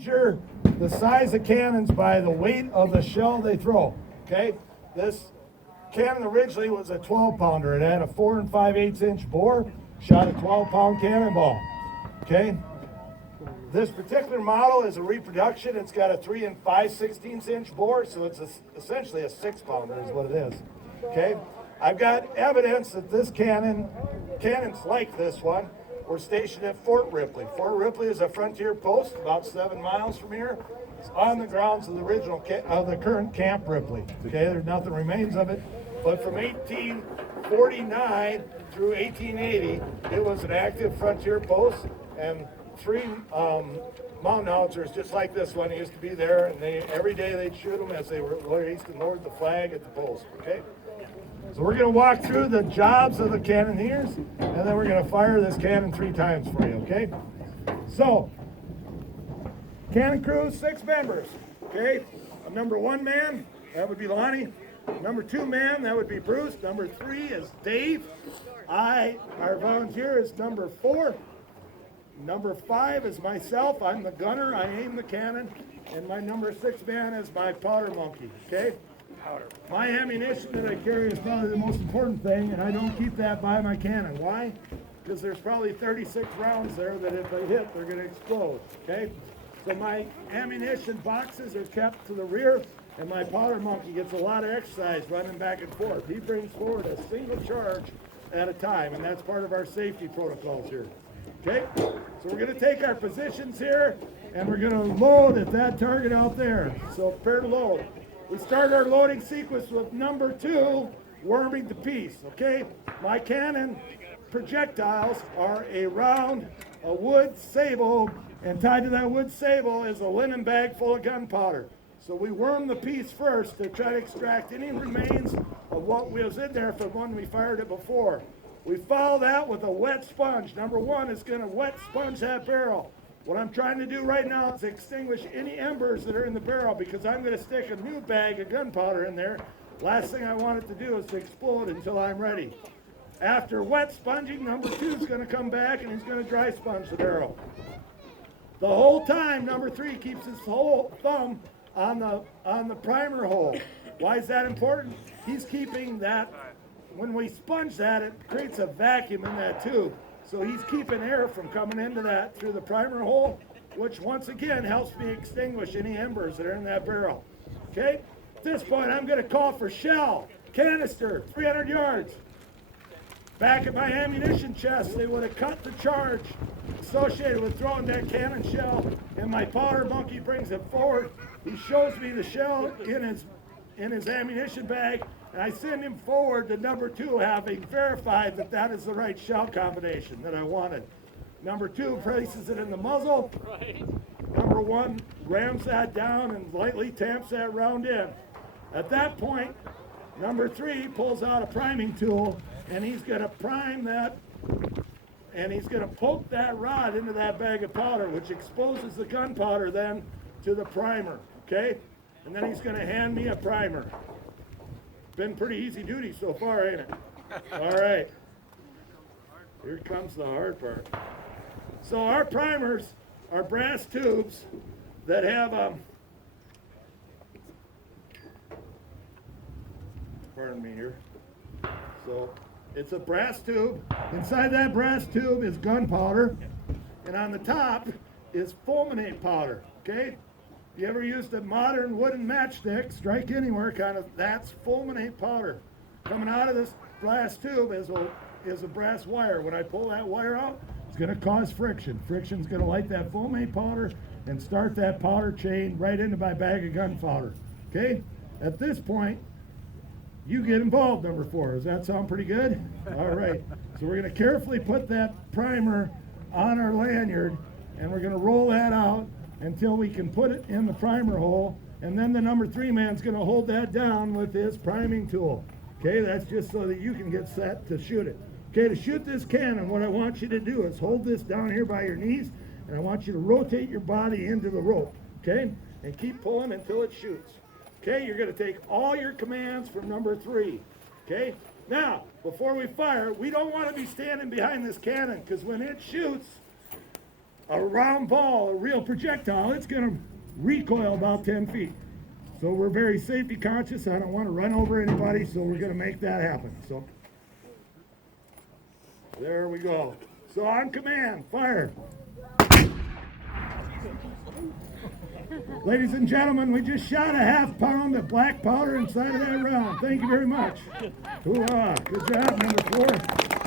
Measure the size of cannons by the weight of the shell they throw. Okay, this cannon originally was a 12-pounder. It had a 4 5/8 inch bore, shot a 12-pound cannonball. Okay, this particular model is a reproduction. It's got a 3 5/16 inch bore, so it's essentially a 6-pounder is what it is. Okay, I've got evidence that this cannons like this one, were stationed at Fort Ripley. Fort Ripley is a frontier post about 7 miles from here. It's on the grounds of the original of the current Camp Ripley. Okay, there's nothing remains of it, but from 1849 through 1880, it was an active frontier post, and 3 mountain howitzers just like this one used to be there, and every day they'd shoot them as they were raised and lowered the flag at the post. Okay. So we're going to walk through the jobs of the cannoneers, and then we're going to fire this cannon 3 times for you, okay? So, cannon crew, 6 members, okay? Number 1 man, that would be Lonnie. Number 2 man, that would be Bruce. Number 3 is Dave. Our volunteer, is number 4. Number 5 is myself. I'm the gunner. I aim the cannon. And my number 6 man is my powder monkey, okay? My ammunition that I carry is probably the most important thing, and I don't keep that by my cannon. Why? Because there's probably 36 rounds there that if they hit, they're going to explode, okay? So my ammunition boxes are kept to the rear, and my powder monkey gets a lot of exercise running back and forth. He brings forward a single charge at a time, and that's part of our safety protocols here, okay? So we're going to take our positions here, and we're going to load at that target out there. So prepare to load. We start our loading sequence with number 2, worming the piece, okay? My cannon projectiles are a round, a wood sable, and tied to that wood sable is a linen bag full of gunpowder. So we worm the piece first to try to extract any remains of what was in there from when we fired it before. We follow that with a wet sponge. Number 1 is going to wet sponge that barrel. What I'm trying to do right now is extinguish any embers that are in the barrel, because I'm going to stick a new bag of gunpowder in there. Last thing I want it to do is to explode until I'm ready. After wet sponging, number 2 is going to come back and he's going to dry sponge the barrel. The whole time, number 3 keeps his whole thumb on the primer hole. Why is that important? He's keeping that, when we sponge that, it creates a vacuum in that tube. So he's keeping air from coming into that through the primer hole, which once again helps me extinguish any embers that are in that barrel. Okay? At this point, I'm going to call for shell, canister, 300 yards. Back at my ammunition chest, they would have cut the charge associated with throwing that cannon shell, and my powder monkey brings it forward. He shows me the shell in his ammunition bag, and I send him forward to number 2, having verified that that is the right shell combination that I wanted. Number 2 places it in the muzzle. Number 1 rams that down and lightly tamps that round in. At that point, number 3 pulls out a priming tool, and he's going to prime that, and he's going to poke that rod into that bag of powder, which exposes the gunpowder then to the primer, okay? And then he's going to hand me a primer. Been pretty easy duty so far, ain't it? All right. Here comes the hard part. So our primers are brass tubes that have pardon me here. So it's a brass tube. Inside that brass tube is gunpowder, and on the top is fulminate powder, okay? If you ever used a modern wooden matchstick, strike anywhere kind of, that's fulminate powder. Coming out of this brass tube is a brass wire. When I pull that wire out, it's going to cause friction. Friction's going to light that fulminate powder and start that powder chain right into my bag of gunpowder. Okay? At this point, you get involved, number 4. Does that sound pretty good? All right. So we're going to carefully put that primer on our lanyard, and we're going to roll that out until we can put it in the primer hole, and then the number 3 man's going to hold that down with his priming tool. Okay, that's just so that you can get set to shoot it. Okay, to shoot this cannon, what I want you to do is hold this down here by your knees, and I want you to rotate your body into the rope, okay, and keep pulling until it shoots. Okay, you're going to take all your commands from number 3. Okay, now, before we fire, we don't want to be standing behind this cannon, because when it shoots, a round ball, a real projectile, it's going to recoil about 10 feet. So we're very safety conscious. I don't want to run over anybody, so we're going to make that happen. So there we go. So on command, fire. Ladies and gentlemen, we just shot a half-pound of black powder inside of that round. Thank you very much. Hoorah. Good job, number 4.